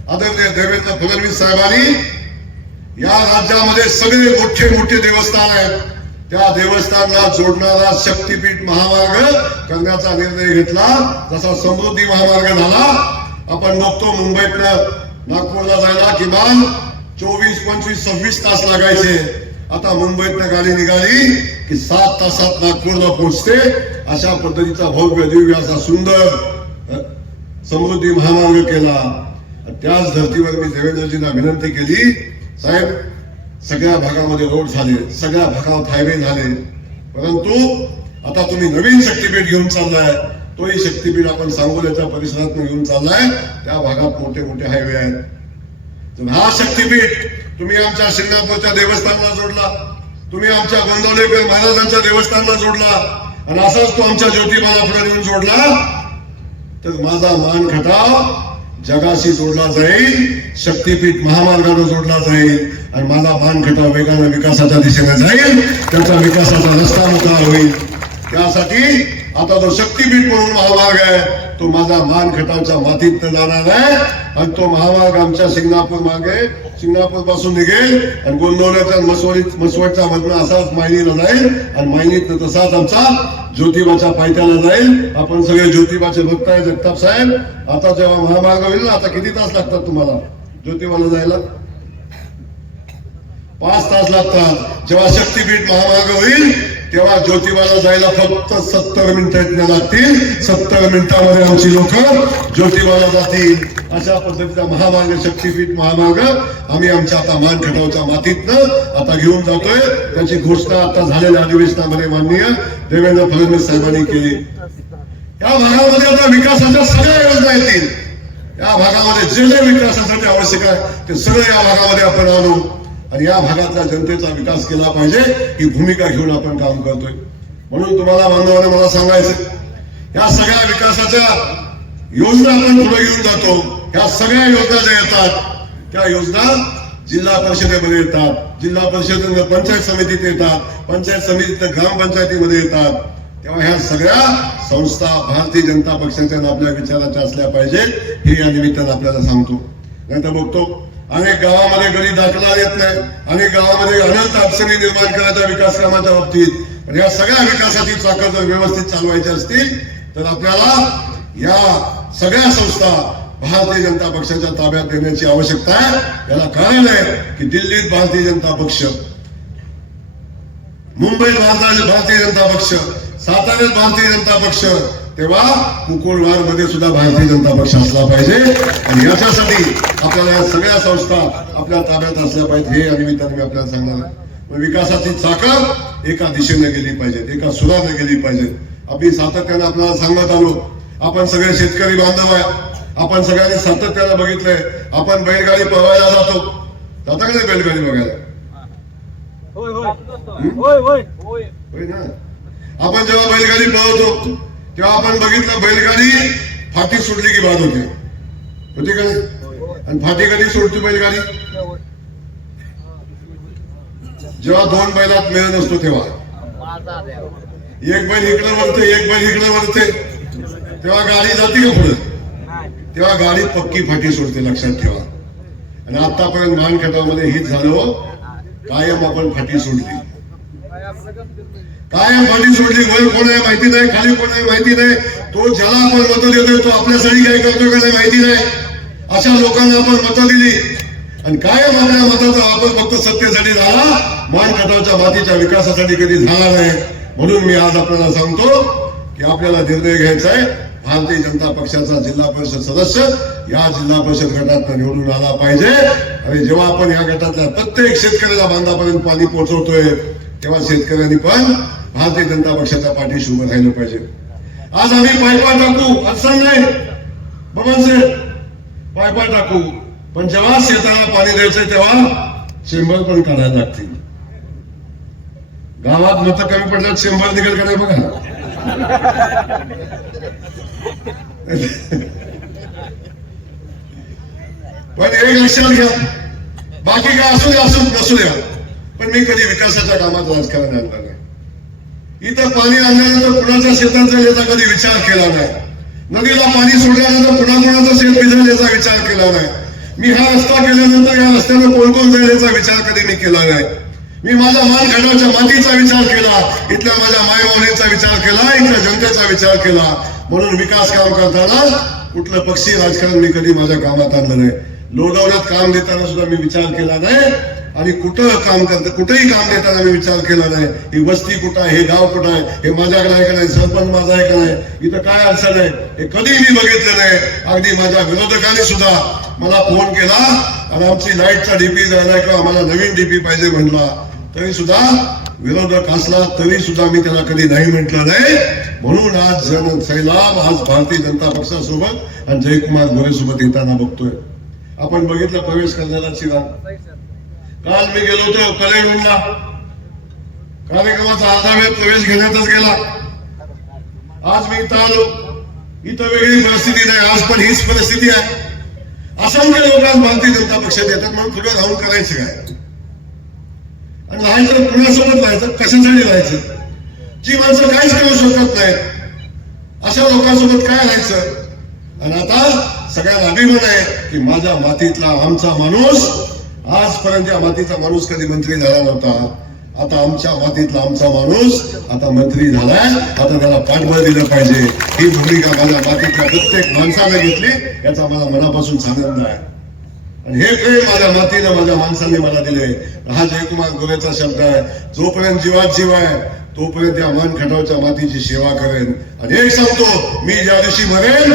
आदरणीय देवेंद्र फडणवीस साहेबांनी या राज्यामध्ये सगळे मोठे मोठे देवस्थान आहेत, त्या देवस्थानला जोडणारा शक्तीपीठ महामार्ग करण्याचा निर्णय घेतला. जसा समृद्धी महामार्ग झाला, आपण बघतो मुंबईतनं नागपूरला जायला किमान 24, 25, 26 तास लागायचे. आता मुंबईतनं गाडी निघाली की 7 तासात नागपूरला पोहोचते. अशा पद्धतीचा भव्य दिव्य असा सुंदर समृद्धी महामार्ग केला. त्याच धर्तीवर मी देवेंद्रजींना विनंती केली, साहेब सगळ्या भागामध्ये रोड झाले, सगळ्या भागात हायवे झाले, परंतु आता तुम्ही नवीन शक्तीपीठ घेऊन चाललाय, तोही शक्तीपीठ आपण सांगोल्याच्या परिसरात घेऊन चाललाय. त्या भागात मोठे मोठे हायवे आहेत. तर हा शक्तीपीठ तुम्ही आमच्या शिंगणापूरच्या देवस्थानाला जोडला, तुम्ही आमच्या गोंदवलेकर महाराजांच्या देवस्थानाला जोडला, आणि असाच तो आमच्या ज्योतिबाला पुढे नेऊन जोडला, तर माझा मान खटाव जगाशी जोडला जाईल, शक्तीपीठ महामार्गाने जोडला जाईल, आणि माझा मान खटाव वेगाने विकासाच्या दिशेने जाईल, त्याचा विकासाचा रस्ता मोकळा होईल. त्यासाठी आता जो शक्तीपीठ म्हणून महामार्ग आहे तो माझा मान खटावच्या मातीत जाणार आहे, आणि तो महामार्ग आमच्या शिंगणापूर मार्गे शिंगणापूर पासून निघेल आणि गोंदवल्याच्या मसवडच्या मधनं असाच मायनीला जाईल, आणि मायनीत तसाच आमचा ज्योतिबाच्या पायथ्याला जाईल. आपण सगळे ज्योतिबाचे भक्त आहे. जगताप साहेब, आता जेव्हा महामार्ग होईल ना, आता किती तास लागतात तुम्हाला ज्योतिबाला जायला? 5 तास लागतात. जेव्हा शक्तीपीठ महामार्ग होईल तेव्हा ज्योतिबाला जायला फक्त 70 मिनिटं लागतील. 70 मिनिटांमध्ये आमची लोक ज्योतिबाला जातील. अशा पद्धतीचा महामार्ग, शक्तीपीठ महामार्ग आम्ही आमच्या आता मान खटावच्या मातीतनं आता घेऊन जातोय. त्याची घोषणा आता झालेल्या अधिवेशनामध्ये माननीय देवेंद्र फडणवीस साहेबांनी केली. या भागामध्ये आता विकासाच्या सगळ्या योजना येतील. या भागामध्ये जे जे विकासासाठी आवश्यक आहे ते सगळं या भागामध्ये आपण आणू, आणि या भागातल्या जनतेचा विकास केला पाहिजे ही भूमिका घेऊन आपण काम करतोय. म्हणून तुम्हाला बांधवांना मला सांगायचं, या सगळ्या विकासाच्या योजना आपण पुढे घेऊन जातो. या सगळ्या योजना ज्या येतात त्या योजना जिल्हा परिषदेमध्ये येतात, जिल्हा परिषदेमध्ये पंचायत समितीत येतात, पंचायत समितीत ग्रामपंचायतीमध्ये येतात. तेव्हा ह्या सगळ्या संस्था भारतीय जनता पक्षाच्या आपल्या विचाराच्या असल्या पाहिजेत हे या निमित्तानं आपल्याला सांगतो. नाही तर बघतो अनेक गावामध्ये गरीब दाखला येत नाही, अनेक गावामध्ये अनंत अडचणी निर्माण करायच्या विकास कामाच्या बाबतीत. पण या सगळ्या विकासाची चाकं जर व्यवस्थित चालवायची असतील तर आपल्याला या सगळ्या संस्था भारतीय जनता पक्षाच्या ताब्यात देण्याची आवश्यकता आहे. याला कारण आहे की दिल्लीत भारतीय जनता पक्ष, मुंबईत भारतीय जनता पक्ष, साताऱ्यात भारतीय जनता पक्ष, तेव्हा कुकुळवार मध्ये सुद्धा भारतीय जनता पक्ष असला पाहिजे. आणि याच्यासाठी आपल्याला या सगळ्या संस्था आपल्या ताब्यात असल्या पाहिजेत हे या निमित्ताने मी आपल्याला सांगणार आहे. विकासाची चाकं एका दिशेने गेली पाहिजेत, एका सुराने गेली पाहिजेत. आम्ही सातत्याने आपल्याला सांगत आलो, आपण सगळे शेतकरी बांधव आहे. आपण सगळ्यांनी सातत्याने बघितलंय, आपण बैलगाडी पळवायला जातो, जाता का नाही बैलगाडी बघायला? होय ना. आपण जेव्हा बैलगाडी पळवतो तेव्हा आपण बघितलं बैलगाडी फाटी सुटली की बाद होते का नाही? आणि फाटी कधी सोडते बैलगाडी? जेव्हा 2 बैलात मेळ नसतो तेव्हा. एक बैल इकडे वळते, एक बैल इकडे वळते, तेव्हा गाडी जाते का पुढे? तेव्हा गाडी पक्की फाटी सोडते, लक्षात ठेवा. आणि आतापर्यंत मान खटावमध्ये हीच झालं, कायम आपण फाटी सोडली, कायम फाटी सोडली. वर कोण आहे माहिती नाही, खाली कोण आहे माहिती नाही, तो ज्याला आपण मतं देतोय तो आपल्यासाठी काय करतोय का नाही माहिती नाही. अशा लोकांना आपण मतं दिली आणि कायम आपल्या मताचा वापर फक्त सत्तेसाठी झाला, मान खटावच्या मातीच्या विकासासाठी कधी झाला नाही. म्हणून मी आज आपल्याला सांगतो की आपल्याला निर्णय घ्यायचा आहे. भारतीय जनता पक्षाचा जिल्हा परिषद सदस्य या जिल्हा परिषद गटात निवडून आला पाहिजे. आणि जेव्हा आपण या गटातल्या प्रत्येक शेतकऱ्याला बांधापर्यंत पाणी पोहोचवतोय तेव्हा शेतकऱ्यांनी पण भारतीय जनता पक्षाच्या पाठीशी उभं राहिलं पाहिजे. आज आम्ही पायपा टाकू अडचण नाही, बबनसे पायपा टाकू, पण जेव्हा शेताला पाणी द्यायचंय तेव्हा चेंबर पण काढायला लागतील. गावात मतं कमी पडल्यात चेंबर निघेल का नाही बघा. पण एक लक्षात घ्या, बाकी काय असू द्या नसू द्या, पण मी कधी विकासाच्या कामात राजकारण आणलं नाही. इथं पाणी आणल्यानंतर कुणाच्या शेतात जाईल याचा कधी विचार केला नाही. नदीला पाणी सोडल्यानंतर कुणाचं शेत भिजल याचा विचार केला नाही. मी हा रस्ता केल्यानंतर या रस्त्यानं कोण कोण जाईल याचा विचार कधी मी केला नाही. मी माझ्या मान खटावच्या मातीचा विचार केला, इथल्या माझ्या मायमाऊलीचा विचार केला, इथल्या जनतेचा विचार केला. म्हणून विकास काम करताना कुठलं पक्षी राजकारण मी कधी माझ्या कामात आणलं नाही. लोणावळ्यात काम देताना सुद्धा मी विचार केला नाही, आणि कुठेही काम देताना मी विचार केला नाही. ही वस्ती कुठं आहे, हे गाव कुठं आहे, हे माझ्याकडे आहे का नाही, सरपंच माझा आहे का नाही, इथं काय अडचण आहे हे कधी मी बघितलं नाही. अगदी माझ्या विरोधकांनी सुद्धा मला फोन केला आणि आमची लाईटचा डीपी झाला किंवा आम्हाला नवीन डीपी पाहिजे म्हणला, तरी सुद्धा विरोधक असला तरी सुद्धा मी त्याला कधी नाही म्हटलं नाही. म्हणून आज जन सैलाब आज भारतीय जनता पक्षासोबत आणि जयकुमार गोरे सोबत येताना बघतोय. आपण बघितलं प्रवेश करण्याला चिराग. काल मी गेलो होतो कलेगुंडला, कार्यक्रमाचा अर्धा वेळ प्रवेश घेण्यातच गेला. आज मी इथं आलो, इथं वेगळी परिस्थिती नाही, आज पण हीच परिस्थिती आहे. असंख्य लोक आज भारतीय जनता पक्षात येतात, म्हणून पुढे राहून करायचं काय आणि राहायचं कुणासोबत राहायचं, कशासाठी राहायचं? जी माणसं काहीच करू शकत नाहीत अशा लोकांसोबत काय राहायचं? आणि आता सगळ्यांना अभिमान आहे की माझ्या मातीतला आमचा माणूस, आजपर्यंत या मातीचा माणूस कधी मंत्री झाला नव्हता. आता आमच्या मातीतला आमचा माणूस आता मंत्री झालाय. आता त्याला पाठबळ दिलं पाहिजे. ही भूमिका माझ्या मातीतल्या प्रत्येक माणसाने घेतली, याचा मला मनापासून आनंद आहे. आणि हे प्रेम माझ्या मातीनं माझ्या माणसांनी मला दिले. हा जयकुमार गोरेचा शब्द आहे, जोपर्यंत जीवात जीव आहे तोपर्यंत या मान खटावच्या मातीची सेवा करेन. आणि एक सांगतो, मी ज्या दिवशी मरेन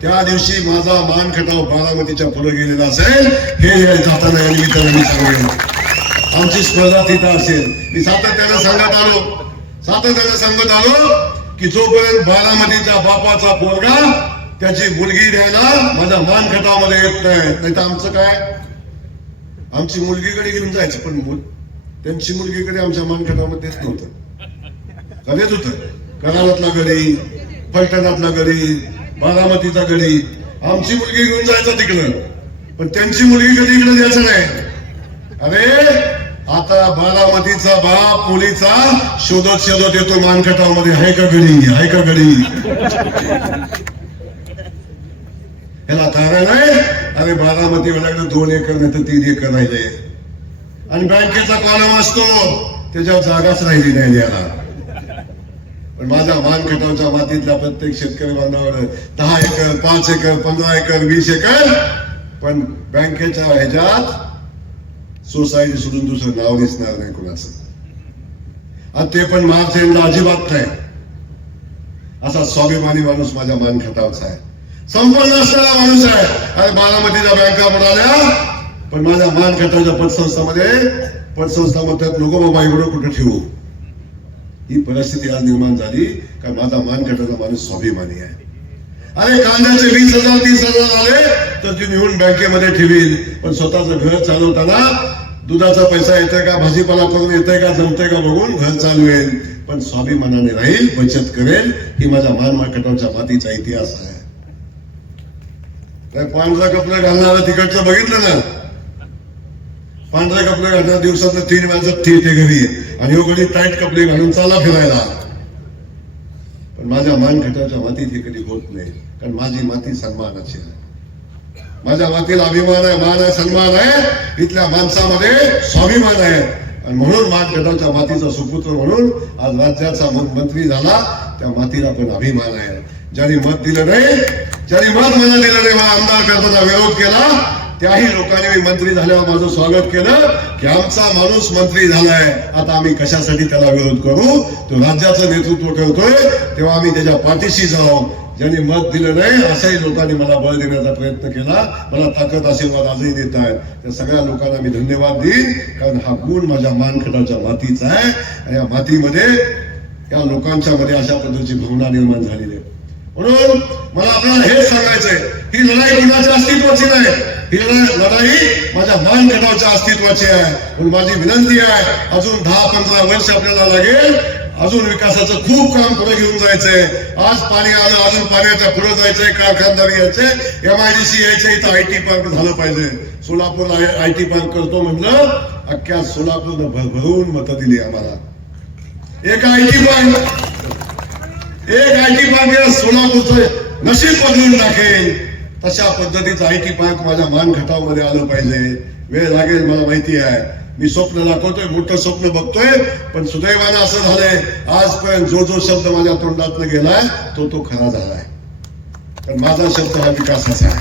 त्या दिवशी माझा मान खटाव बारामतीच्या पुढे गेलेला असेल, हे जाताना या निमित्ताने मी सांगेन. आमची स्पर्धा तिथं असेल. मी सातत्याने सांगत आलो की जोपर्यंत बारामतीच्या बापाचा पोरगा त्याची मुलगी द्यायला माझ्या मान खटावमध्ये येत नाही तर आमचं काय? आमची मुलगीकडे घेऊन जायचं, पण त्यांची मुलगीकडे आमच्या मान खटावमध्ये येत नव्हतं. कधीच होत कराडातला गडी, फलटणातला गडी, बारामतीचा गडी, आमची मुलगी घेऊन जायचं तिकडं, पण त्यांची मुलगी कधी इकडे द्यायचं नाही. अरे आता बारामतीचा बाप मुलीचा शोधत येतो मानखटावमध्ये, आहे का गडी, आहे का गडी? ह्याला कारण आहे, अरे बारामती वेळाकडे 2 एकर नाही तर 3 एकर राहिले आणि बँकेचा कॉलम असतो त्याच्यावर जागाच राहिली नाही द्यायला. पण माझ्या मानखटावच्या मातीतल्या प्रत्येक शेतकरी बांधवावर 10 एकर, 5 एकर, 15 एकर, 20 एकर, पण बँकेच्या ह्याच्यात सोसायटी सोडून दुसरं नाव दिसणार नाही कोणाचं. आणि ते पण महासेनला अजिबात नाही. असा स्वाभिमानी माणूस माझ्या मान खटावचा आहे, संपन्न असणारा माणूस आहे. अरे बारामतीच्या बँका म्हणाल्या, पण माझ्या मान खटावच्या पतसंस्था म्हणतात नको बाबा एवढं कुठं ठेवू. ही परिस्थिती आज निर्माण झाली कारण माझा मान खटावचा माणूस स्वाभिमानी आहे. अरे कांद्याचे 20,000 30,000 आले तर ती नेऊन बँकेमध्ये ठेवील, पण स्वतःचं घर चालवताना दुधाचा पैसा येतोय का, भाजीपाला करून येतोय का, जमतोय का बघून घर चालवेल, पण स्वाभिमानाने राहील, बचत करेल. ही माझ्या मान खटावच्या मातीचा इतिहास आहे. पांढरा कपडे घालणारा तिकडचं बघितलं ना, पांढरे कपडे घालणार दिवसात 3 वेळा येते घरी आणि हो घरी टाईट कपडे घालून चाला फिरायला. पण माझ्या मान खटावच्या मातीत हे कधी होत नाही, कारण माझी माती सन्मानाची आहे. माझ्या मातीला अभिमान आहे, मान आहे, सन्मान आहे. इथल्या माणसामध्ये स्वाभिमान आहे आणि म्हणून मान खटावच्या मातीचा सुपुत्र म्हणून आज राज्याचा मंत्री झाला. त्या मातीला पण अभिमान आहे. ज्यांनी मत दिलं नाही, ज्यांनी मत मला दिलं नाही, मला आमदार करताना विरोध केला, त्याही लोकांनी मी मंत्री झाल्यावर माझं स्वागत केलं की आमचा माणूस मंत्री झालाय, आता आम्ही कशासाठी त्याला विरोध करू? तो राज्याचं नेतृत्व करतोय तेव्हा आम्ही त्याच्या पाठीशी जाऊ. ज्यांनी मत दिलं नाही अशाही लोकांनी मला बळ देण्याचा प्रयत्न केला. मला ताकद आशीर्वाद आजही देत आहेत. त्या सगळ्या लोकांना मी धन्यवाद देईन, कारण हा गुण माझ्या मानखटावच्या मातीचा आहे. आणि या मातीमध्ये या लोकांच्या मध्ये अशा पद्धतीची भावना निर्माण झालेली आहे. म्हणून मला आपल्याला हेच सांगायचंय, ही लढाई कुणाच्या अस्तित्वाची नाही, ही लढाई माझ्या मान खटावच्या अस्तित्वाची आहे. म्हणून माझी विनंती आहे, अजून 10-15 वर्ष आपल्याला लागेल. अजून विकासाचं खूप काम पुढे घेऊन जायचंय. आज पाणी आलं, अजून पाण्याच्या पुढे जायचंय, कारखानदारी यायचंय, MIDC यायचंय, इथं IT पार्क झालं पाहिजे. सोलापूरला IT पार्क करतो म्हटलं, अख्ख्या सोलापूरनं भरभरून मतं दिली आम्हाला. एक IT पार्क सोलापूरचं नशीब बदलून टाकेल. तशा पद्धतीचं IT पार्क माझ्या मान खटावमध्ये आलं पाहिजे. वेळ लागेल मला माहिती आहे. मी स्वप्न दाखवतोय, मोठं स्वप्न बघतोय, पण सुदैवानं असं झालंय आजपर्यंत जो शब्द माझ्या तोंडातनं गेलाय तो खरा झालाय. कारण माझा शब्द हा विकासाचा आहे.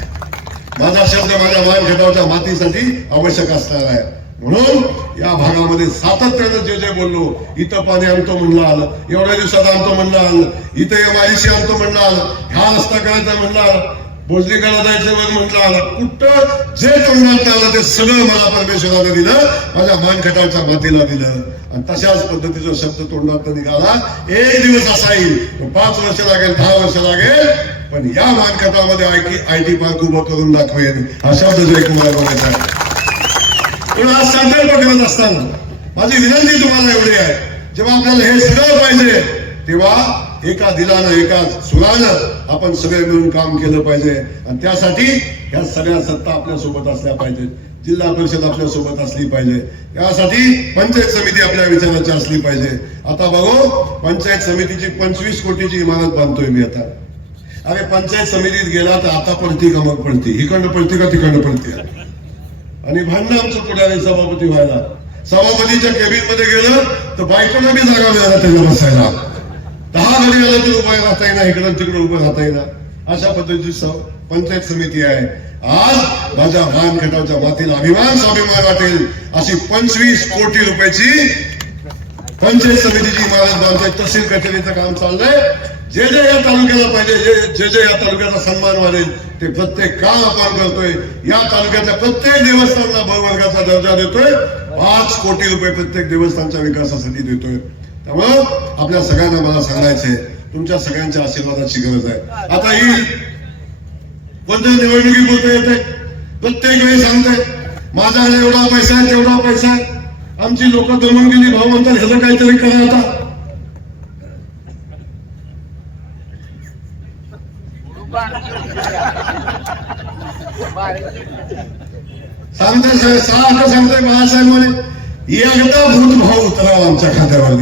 माझा शब्द माझ्या मान खटावच्या मातीसाठी आवश्यक असणार आहे. म्हणून या भागामध्ये सातत्यानं जे बोललो, इथं पाणी आणतो म्हणलं आलं, एवढ्या दिवसात आणतो म्हणलं आलं, इथं MIDC आणतो म्हणलं आलं, हा रस्ता करायचा म्हणलं आलं. बोजलीकडे जायचं मग म्हटलं आला कुठं जे तोंडात आलं ते सगळं मला परमेश्वराने दिलं, माझ्या मानखटाच्या मातीला दिलं. आणि तशाच पद्धतीचा शब्द तोंडात निघाला. एक दिवस असा येईल, 5 वर्ष लागेल, 10 वर्ष लागेल, पण या मानखटामध्ये IT पार्क उभं करून दाखवेन हा शब्द जयकुमार बोलायचा आहे. पण आज संकल्प करत असताना माझी विनंती तुम्हाला एवढी आहे, जेव्हा आपल्याला हे सगळं पाहिजे तेव्हा एका दिलानं एका सुरानं आपण सगळे मिळून काम केलं पाहिजे. आणि त्यासाठी ह्या सगळ्या सत्ता आपल्या सोबत असल्या पाहिजेत, जिल्हा परिषद आपल्या सोबत असली पाहिजे, त्यासाठी पंचायत समिती आपल्या विचाराची असली पाहिजे. आता बघू, पंचायत समितीची 25 कोटीची इमारत बांधतोय मी आता. अरे पंचायत समितीत गेला तर आता पडती का मग पडती, हिकडं पडती का तिकडं पडती. आणि भांडणं आमचं पुढे सभापती व्हायला, सभापतीच्या केबिन मध्ये गेलं तर बायकोला बी जागा मिळाला त्याला बसायला, 10 घडी आलं तर उभं राहता येईना, इकडं तिकडं उभं राहता येईना. अशा पद्धतीची पंचायत समिती आहे. आज माझ्या मानखटाच्या मातीला अभिमान स्वाभिमान वाटेल अशी 25 कोटी रुपयाची पंचायत समितीची इमारत बांधतोय. तहसील कचेरीचं काम चाललंय. जे जे या तालुक्याला पाहिजे, जे जे या तालुक्याचा सन्मान वाढेल ते प्रत्येक काम आपण करतोय. या तालुक्याच्या प्रत्येक देवस्थानला बहुवर्गाचा दर्जा देतोय. 5 कोटी रुपये प्रत्येक देवस्थानच्या विकासासाठी देतोय. त्यामुळं आपल्या सगळ्यांना मला सांगायचंय, तुमच्या सगळ्यांच्या आशीर्वादाची गरज आहे. आता ही कोणत्या निवडणुकी बोलता येते, प्रत्येक वेळी सांगते माझ्याकडे एवढा पैसा आहे, तेवढा पैसा आहे. आमची लोक दमून गेली, भाऊ म्हणतात ह्याचं काहीतरी करा. आता सांगते सारखं सांगतोय बाळासाहेब म्हणे एकदा भूत भाऊ उतरावा आमच्या खात्यावर.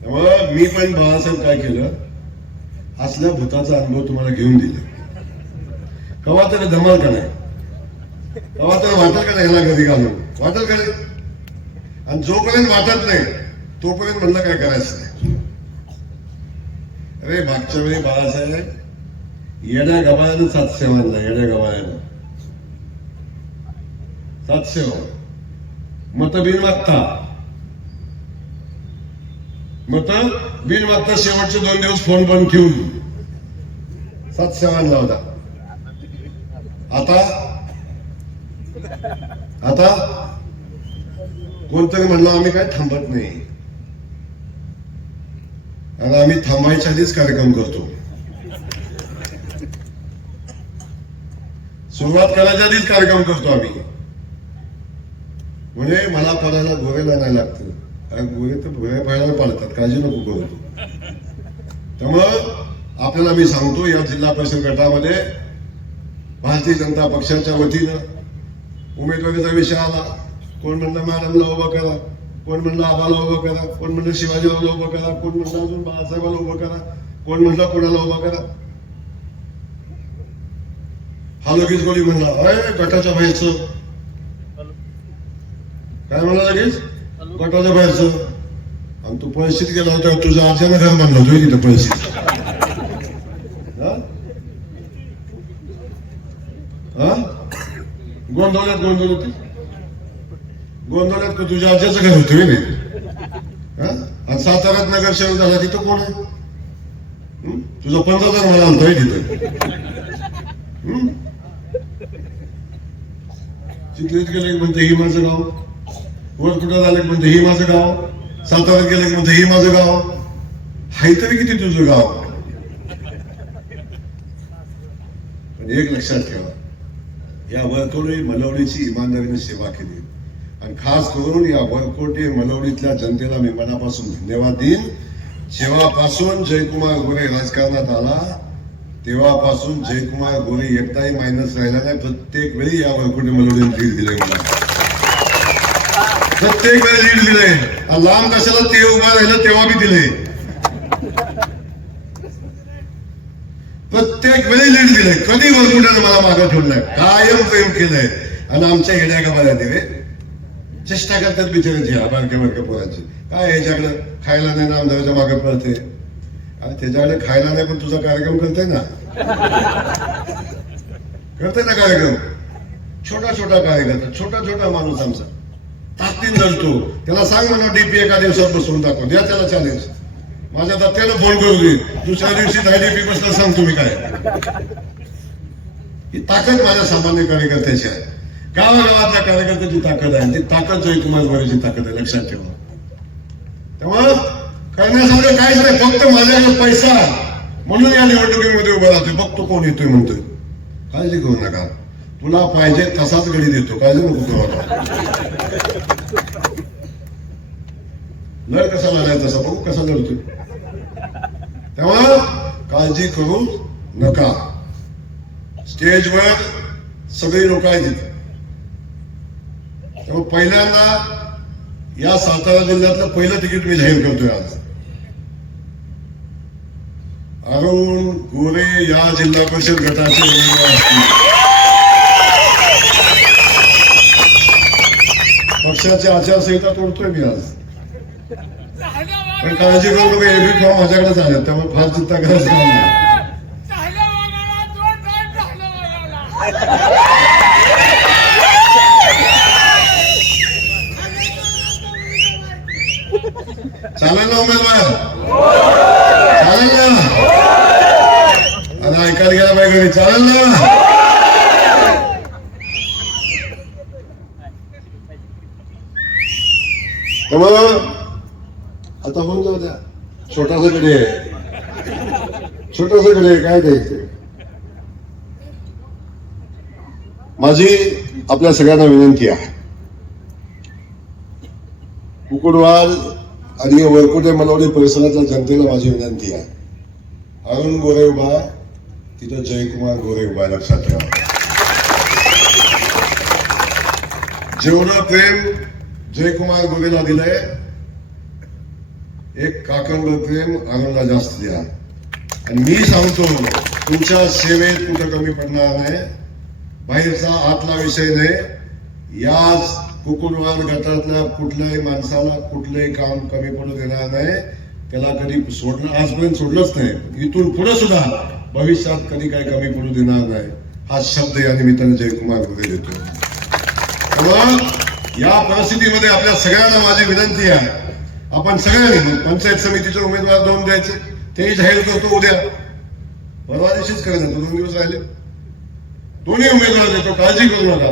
त्यामुळं मी पण बाळासाहेब काय केलं, असल्या भूताचा अनुभव तुम्हाला घेऊन दिला. कवा तरी धमाल का नाही, कवा तरी वाटेल का नाही, ह्याला घरी घालून वाटेल का नाही. आणि जोपर्यंत वाटत नाही तोपर्यंत म्हणलं काय करायचं नाही. अरे मागच्या वेळी बाळासाहेब येड्या गबाळ्यानं 700 मानला, येड्या गबाळ्यानं 700 मत बिन मागता, मत बिन मागता शेवटचे 2 दिवस फोन बंद ठेवून 700 मानला होता. आता कोणतरी म्हणलं आम्ही काय थांबत नाही, आणि आम्ही थांबायच्या आधीच कार्यक्रम करतो. सुरुवात करायच्या आधीच कार्यक्रम करतो आम्ही. म्हणजे मला पडायला गोरेला नाही लागतं, कारण गोरे तर गोऱ्या पाहायला पाळतात, काळजी नको करू. त्यामुळं आपल्याला मी सांगतो, या जिल्हा परिषद गटामध्ये भारतीय जनता पक्षाच्या वतीनं उमेदवारीचा विषय आला. कोण म्हणलं मॅडमला उभं करा, कोण म्हणलं आबाला उभं करा, कोण म्हणलं शिवाजीला उभं करा, कोण म्हणलं अजून बाळासाहेबाला उभं करा, कोण म्हणलं कोणाला उभं करा. हा लगेच गोळी म्हणला अरे गटाच्या बाहेरचं, काय म्हणला लगेच गटाच्या बाहेरचं. आणि तू पळशीत गेला होता, तुझ्या आज्यानं घर म्हणलं होतं तिथं पळशीत. गोंधळ्यात तुझ्या आज्याचं घर होतं नाही. आणि साताऱ्यात नगरसेवक झाला तिथं कोण आहे, तुझा 15,000 मला आणतोय तिथं. चिखलीत गेले की म्हणते ही माझं गाव, वर कुठं झालं की म्हणते ही माझं गाव, साताऱ्यात गेलं की म्हणते ही माझं गाव. हाय तरी किती तुझं गाव. पण एक लक्षात ठेवा, या वरकोटे मलवडीची इमानदारीने सेवा केली. आणि खास करून या वरकोटे मलवडीतल्या जनतेला मी मनापासून धन्यवाद देईन. जेव्हापासून जयकुमार गोरे राजकारणात आला तेव्हापासून जयकुमार गोरे एकदाही मायनस राहिला नाही. प्रत्येक वेळी या वरकोटे मलवडीने लीड दिले मला, प्रत्येक वेळी लीड दिले. लांब कशाला ते उभा राहिलं तेव्हा बी दिले, प्रत्येक वेळी लीड दिले. कधी वरकुट्यानं मला मागं ठेवलंय, कायम प्रेम केलंय. आणि आमच्या येड्या गबाळ्या दिवे चेष्टा करतात बिचारांची, बारक्या बारक्या पोरांची. काय ह्याच्याकडे खायला नाही ना, आमदाराच्या मागे पळते. आणि त्याच्याकडे खायला नाही पण तुझा कार्यक्रम करते ना, करते ना कार्यक्रम. छोटा छोटा कार्यक्रम, छोटा छोटा माणूस आमचा ताकदीन धरतो. त्याला सांग म्हणा डीपी एका दिवसात बसवून दाखव, द्या त्याला चॅलेंज. माझ्या दत्त्यानं फोन करू दे, दुसऱ्या दिवशी IDP बसला सांग तुम्ही काय. ही ताकद माझ्या सामान्य कार्यकर्त्याची आहे, गावागावातल्या कार्यकर्त्याची ताकद आहे. ती ताकद जयकुमार गोरेची ताकद आहे, लक्षात ठेवा. त्यामुळं करण्यासारखं काहीच नाही, फक्त माझ्याकडे पैसा म्हणून या निवडणुकीमध्ये उभा राहतोय. बघतो कोण येतोय म्हणतोय, काळजी करू नका. तुला पाहिजे तसाच गडी देतो, काळजी नको करू. लढ कसा लढायचा तसा बघू कसा लढतोय. तेव्हा काळजी करू नका. स्टेजवर सगळी लोक आहेत तिथे. त्यामुळे पहिल्यांदा या सातारा जिल्ह्यातलं पहिलं तिकीट मी जाहीर करतोय आज. अरुण गोरे या जिल्हा परिषद गटाचे उमेदवार असतील. पक्षाची आचारसंहिता तोडतोय मी आज, पण काळजी करू नका. एबी फॉर्म माझ्याकडे झाले, त्यामुळे फार चिंता करायचं नाही. चालेल ना उमेदवार, चालेल ना. आता ऐकायला गेला पाहिजे घरी, चालेल ना. त्यामुळं आता होऊन जाऊ द्या. छोटासा गडी आहे, छोटासा गडी आहे, काय द्यायचं. माझी आपल्या सगळ्यांना विनंती आहे, कुकुडवाड आणि वरकुटे मनवडी परिसरातल्या जनतेला माझी विनंती आहे. अरुण गोरे उभा, तिथं जयकुमार गोरे उभा, लक्षात ठेवा. जेवढं प्रेम जयकुमार गोरेला दिलंय, एक काकणभर प्रेम अरुणला जास्त द्या. आणि मी सांगतो, तुमच्या सेवेत कुठं कमी पडणार नाही. बाहेरचा आतला विषय नाही. याच कुकुडवाड गटातल्या कुठल्याही माणसाला कुठलंही काम कमी पडू देणार नाही. त्याला कधी सोडलं, आजपर्यंत सोडलंच नाही, इथून पुढे सुद्धा भविष्यात कधी काही कमी पडू देणार नाही. हा शब्द या निमित्ताने जयकुमार गोरे देतो. तेव्हा या परिस्थितीमध्ये आपल्या सगळ्यांना माझी विनंती आहे, आपण सगळ्यांनी पंचायत समितीचे उमेदवार 2 द्यायचे, तेही जाहीर करतो उद्या. परवा दिवशीच करेन, 2 दिवस राहिले. दोन्ही उमेदवार देतो, काळजी करू नका.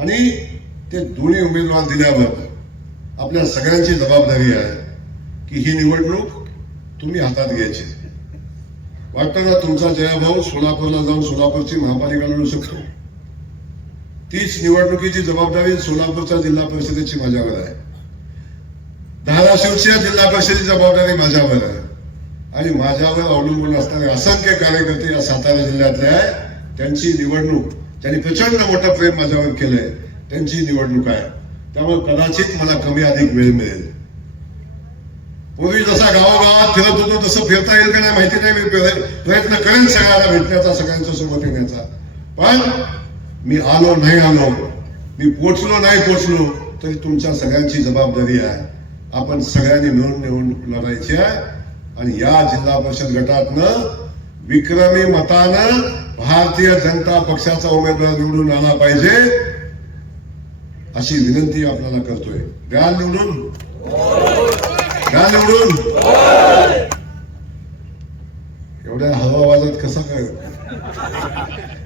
आणि ते दोन्ही उमेदवार दिल्यावर आपल्या सगळ्यांची जबाबदारी आहे की ही निवडणूक तुम्ही हातात घ्यायची. वाटतं ना तुमचा जयाभाऊ सोलापूरला जाऊन सोलापूरची महापालिका लढू शकतो, तीच निवडणुकीची जबाबदारी सोलापूरच्या जिल्हा परिषदेची माझ्यावर आहे. धाराशिवच्या जिल्हा परिषदेची जबाबदारी माझ्यावर आहे. आणि माझ्यावर अवलंबून असणारे असंख्य कार्यकर्ते या सातारा जिल्ह्यातले आहे. त्यांची निवडणूक, त्यांनी प्रचंड मोठं प्रेम माझ्यावर केलंय, त्यांची निवडणूक आहे. त्यामुळे कदाचित मला कमी अधिक वेळ मिळेल. पूर्वी जसा गावागावात फिरत होतो तसं फिरता येईल का नाही माहिती नाही. मी प्रयत्न करेन सगळ्यांना भेटण्याचा, सगळ्यांच्या सोबत येण्याचा. पण मी आलो नाही आलो, मी पोचलो नाही पोचलो, तरी तुमच्या सगळ्यांची जबाबदारी आहे. आपण सगळ्यांनी मिळून निवडणूक लढायची आहे. आणि या जिल्हा परिषद गटातनं विक्रमी मतानं भारतीय जनता पक्षाचा उमेदवार निवडून आला पाहिजे, अशी विनंती आपल्याला करतोय. द्या निवडून, द्या निवडून. एवढ्या हवाबाजात कसं काय?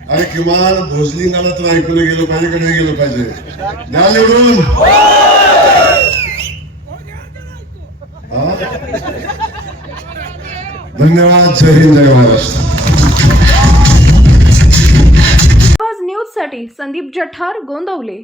अरे किमान भोजलिंगाला तर ऐकलं गेलं पाहिजे का नाही गेलं पाहिजे? द्या निवडून. धन्यवाद. जय हिंद, जय महाराष्ट्र. न्यूज साठी संदीप जठार, गोंदवले.